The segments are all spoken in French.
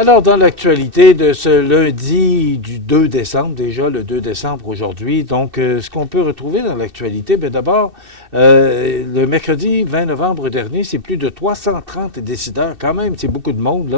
Alors, dans l'actualité de ce lundi du 2 décembre, déjà le 2 décembre aujourd'hui, donc ce qu'on peut retrouver dans l'actualité, bien d'abord, le mercredi 20 novembre dernier, c'est plus de 330 décideurs, quand même, c'est beaucoup de monde,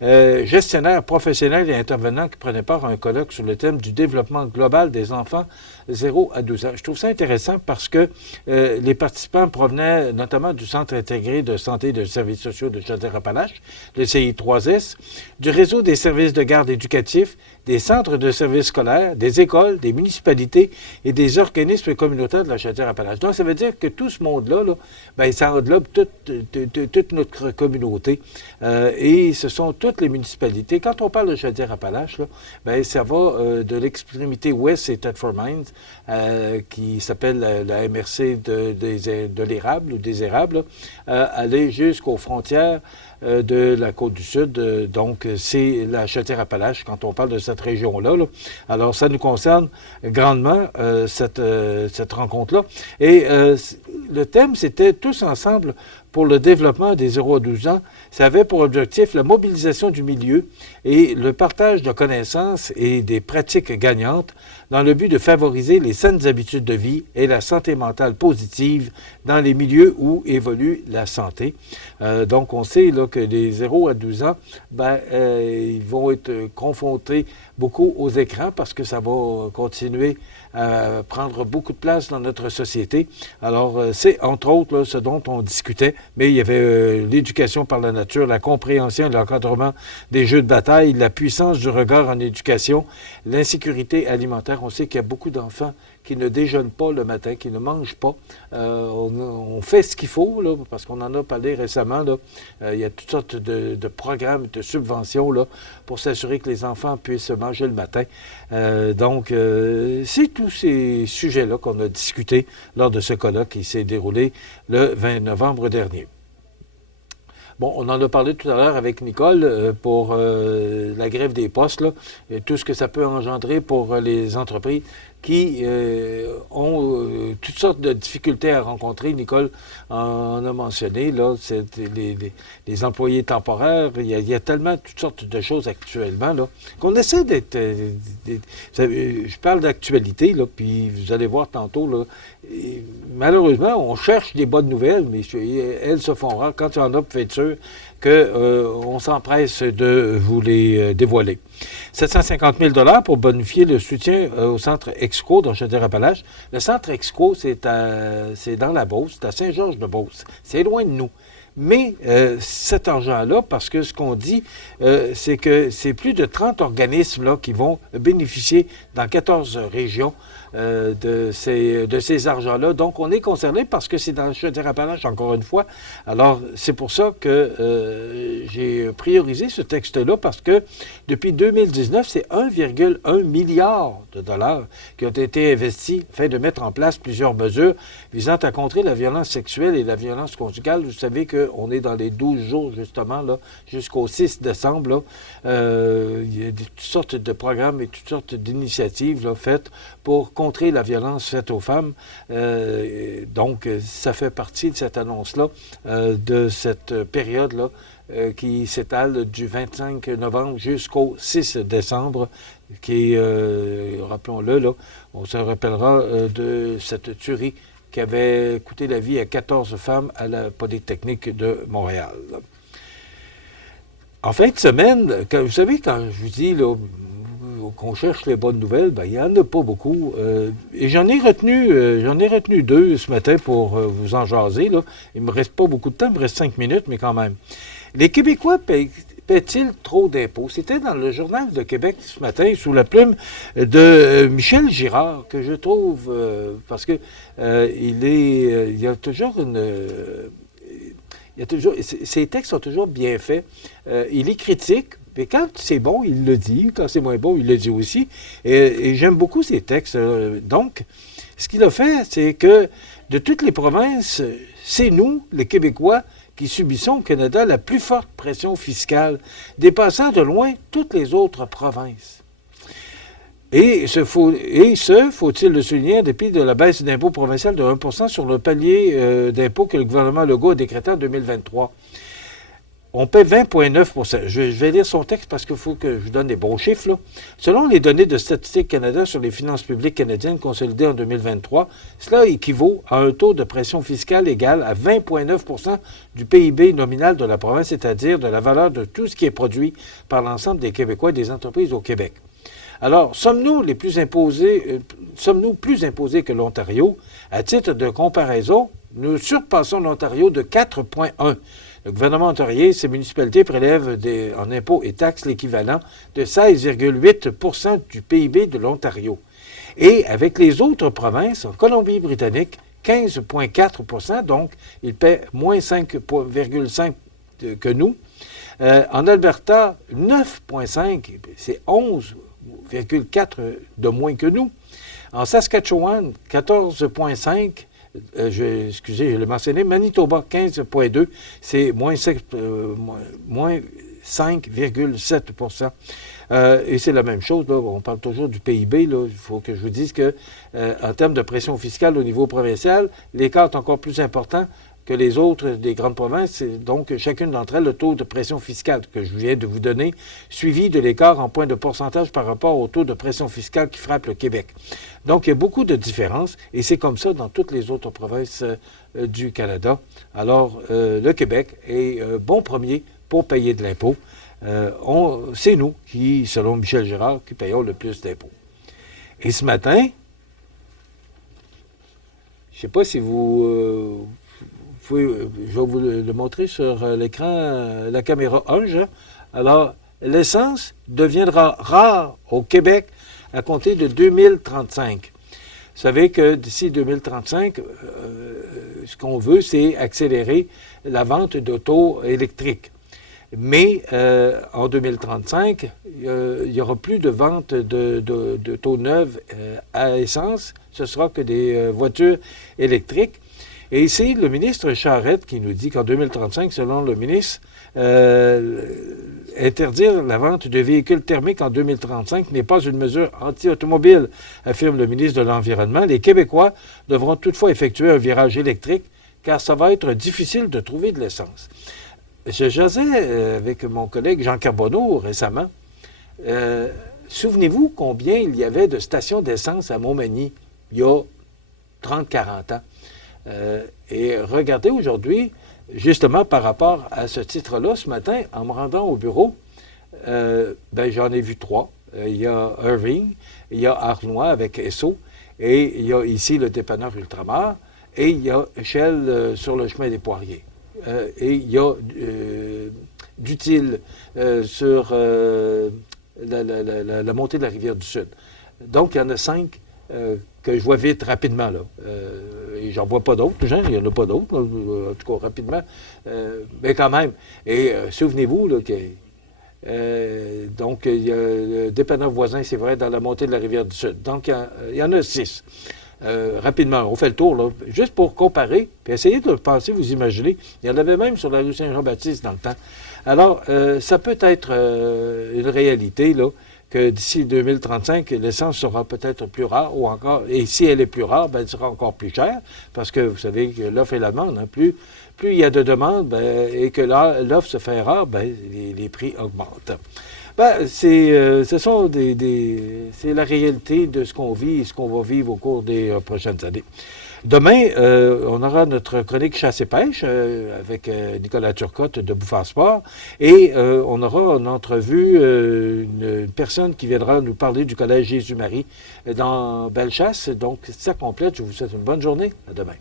là, gestionnaires, professionnels et intervenants qui prenaient part à un colloque sur le thème du développement global des enfants 0 à 12 ans. Je trouve ça intéressant parce que les participants provenaient notamment du Centre intégré de santé et de services sociaux de Chaudière-Appalaches, le CI3S, du réseau des services de garde éducatifs, des centres de services scolaires, des écoles, des municipalités et des organismes communautaires de la Chaudière-Appalaches. Donc, ça veut dire que tout ce monde-là, là, ben, ça englobe toute notre communauté. Et ce sont toutes les municipalités. Quand on parle de Chaudière-Appalaches, là, ben, ça va de l'extrémité ouest, c'est Thetford Mines, qui s'appelle la MRC de l'érable ou des érables, aller jusqu'aux frontières de la Côte-du-Sud. Donc, c'est la Chaudière-Appalaches quand on parle de cette région-là. Là. Alors, ça nous concerne grandement, cette rencontre-là. Et le thème, c'était tous ensemble pour le développement des 0 à 12 ans. Ça avait pour objectif la mobilisation du milieu et le partage de connaissances et des pratiques gagnantes dans le but de favoriser les saines habitudes de vie et la santé mentale positive dans les milieux où évolue la santé. Donc, on sait là, que les 0 à 12 ans, ils vont être confrontés beaucoup aux écrans parce que ça va continuer à prendre beaucoup de place dans notre société. Alors, c'est entre autres là, ce dont on discutait, mais il y avait l'éducation par la nature, la compréhension et l'encadrement des jeux de bataille, la puissance du regard en éducation, l'insécurité alimentaire. On sait qu'il y a beaucoup d'enfants qui ne déjeunent pas le matin, qui ne mangent pas. On fait ce qu'il faut, là, parce qu'on en a parlé récemment. Là. Il y a toutes sortes de programmes, de subventions là, pour s'assurer que les enfants puissent manger le matin. Donc, c'est tous ces sujets-là qu'on a discutés lors de ce colloque qui s'est déroulé le 20 novembre dernier. Bon, on en a parlé tout à l'heure avec Nicole pour la grève des postes, là, et tout ce que ça peut engendrer pour les entreprises qui ont toutes sortes de difficultés à rencontrer. Nicole en a mentionné, là, c'est les employés temporaires. Il y a tellement toutes sortes de choses actuellement là, qu'on essaie d'être... je parle d'actualité, là, puis vous allez voir tantôt, là, et malheureusement, on cherche des bonnes nouvelles, mais elles se font rares. Quand il y en a, vous faites sûr qu'on s'empresse de vous les dévoiler. 750 000 $ pour bonifier le soutien au centre Exco dans Chaudière-Appalaches. Le centre Exco, c'est dans la Beauce, c'est à Saint-Georges-de-Beauce. C'est loin de nous. Mais cet argent-là, parce que ce qu'on dit, c'est que c'est plus de 30 organismes là, qui vont bénéficier dans 14 régions de ces argents-là. Donc, on est concerné parce que c'est dans le Chaudière-Appalaches, encore une fois. Alors, c'est pour ça que j'ai priorisé ce texte-là parce que depuis 2019, c'est 1,1 milliard de dollars qui ont été investis afin de mettre en place plusieurs mesures visant à contrer la violence sexuelle et la violence conjugale. Vous savez qu'on est dans les 12 jours, justement, là, jusqu'au 6 décembre. Là. Il y a toutes sortes de programmes et toutes sortes d'initiatives là, faites pour contrer la violence faite aux femmes. Donc, ça fait partie de cette annonce-là, de cette période-là, qui s'étale du 25 novembre jusqu'au 6 décembre, qui est, rappelons-le, là, on se rappellera de cette tuerie qui avait coûté la vie à 14 femmes à la Polytechnique de Montréal. En fin de semaine, vous savez, quand je vous dis là, qu'on cherche les bonnes nouvelles, ben, il n'y en a pas beaucoup. Et j'en ai retenu deux ce matin pour vous en jaser. Là. Il ne me reste pas beaucoup de temps, il me reste 5 minutes, mais quand même. Les Québécois paient-ils trop d'impôts? C'était dans le Journal de Québec ce matin, sous la plume de Michel Girard, que je trouve, parce que il y a toujours ses textes sont toujours bien faits. Il est critique, mais quand c'est bon, il le dit. Quand c'est moins bon, il le dit aussi. Et j'aime beaucoup ses textes. Donc, ce qu'il a fait, c'est que de toutes les provinces, c'est nous, les Québécois, qui subissons au Canada la plus forte pression fiscale, dépassant de loin toutes les autres provinces. Et faut-il le souligner, en dépit de la baisse d'impôt provincial de 1 % sur le palier d'impôt que le gouvernement Legault a décrété en 2023. On paie 20,9 %. Je vais lire son texte parce qu'il faut que je vous donne des bons chiffres, là. Selon les données de Statistique Canada sur les finances publiques canadiennes consolidées en 2023, cela équivaut à un taux de pression fiscale égal à 20,9 % du PIB nominal de la province, c'est-à-dire de la valeur de tout ce qui est produit par l'ensemble des Québécois et des entreprises au Québec. Alors, sommes-nous plus imposés que l'Ontario? À titre de comparaison, nous surpassons l'Ontario de 4,1. Le gouvernement ontarien, ses municipalités prélèvent en impôts et taxes l'équivalent de 16,8 % du PIB de l'Ontario. Et avec les autres provinces, en Colombie-Britannique, 15,4 %, donc ils paient moins 5,5 que nous. En Alberta, 9,5, c'est 11,4 de moins que nous. En Saskatchewan, 14,5. Je l'ai mentionné, Manitoba, 15,2, c'est moins 5,7 %. Et c'est la même chose, là, on parle toujours du PIB, là, il faut que je vous dise que, en termes de pression fiscale au niveau provincial, l'écart est encore plus important que les autres des grandes provinces. Donc, chacune d'entre elles, le taux de pression fiscale que je viens de vous donner, suivi de l'écart en point de pourcentage par rapport au taux de pression fiscale qui frappe le Québec. Donc, il y a beaucoup de différences et c'est comme ça dans toutes les autres provinces du Canada. Alors, le Québec est bon premier pour payer de l'impôt. C'est nous qui, selon Michel Girard, qui payons le plus d'impôts. Et ce matin, je ne sais pas si vous... je vais vous le montrer sur l'écran, la caméra 1. Alors, l'essence deviendra rare au Québec à compter de 2035. Vous savez que d'ici 2035, ce qu'on veut, c'est accélérer la vente d'autos électriques. Mais en 2035, il n'y aura plus de vente d'autos neuves à essence. Ce sera que des voitures électriques. Et c'est le ministre Charette qui nous dit qu'en 2035, selon le ministre, interdire la vente de véhicules thermiques en 2035 n'est pas une mesure anti-automobile, affirme le ministre de l'Environnement. Les Québécois devront toutefois effectuer un virage électrique car ça va être difficile de trouver de l'essence. Je jasais avec mon collègue Jean Carbonneau récemment. Souvenez-vous combien il y avait de stations d'essence à Montmagny il y a 30-40 ans. Et regardez aujourd'hui, justement par rapport à ce titre-là, ce matin, en me rendant au bureau, j'en ai vu 3. Il y a Irving, il y a Arnois avec Esso, et il y a ici le dépanneur Ultramar, et il y a Shell sur le chemin des Poiriers. Et il y a Dutil sur la montée de la rivière du Sud. Donc, il y en a 5 que je vois vite, rapidement, là. Et j'en vois pas d'autres, il n'y en a pas d'autres, en tout cas rapidement. Mais quand même. Et souvenez-vous, là, donc, il y a le dépanneur voisin, c'est vrai, dans la montée de la rivière du Sud. Donc, il y en a 6. Rapidement, on fait le tour, là, juste pour comparer, puis essayer de penser, vous imaginez. Il y en avait même sur la rue Saint-Jean-Baptiste dans le temps. Alors, ça peut être une réalité, là, que d'ici 2035, l'essence sera peut-être plus rare, ou encore, et si elle est plus rare, elle sera encore plus chère, parce que vous savez que l'offre et la demande, hein, plus il y a de demandes et que l'offre se fait rare, les prix augmentent. C'est la réalité de ce qu'on vit et ce qu'on va vivre au cours des prochaines années. Demain, on aura notre chronique chasse et pêche avec Nicolas Turcotte de Bouffard Sport et on aura en entrevue une personne qui viendra nous parler du Collège Jésus-Marie dans Bellechasse. Donc, ça complète. Je vous souhaite une bonne journée. À demain.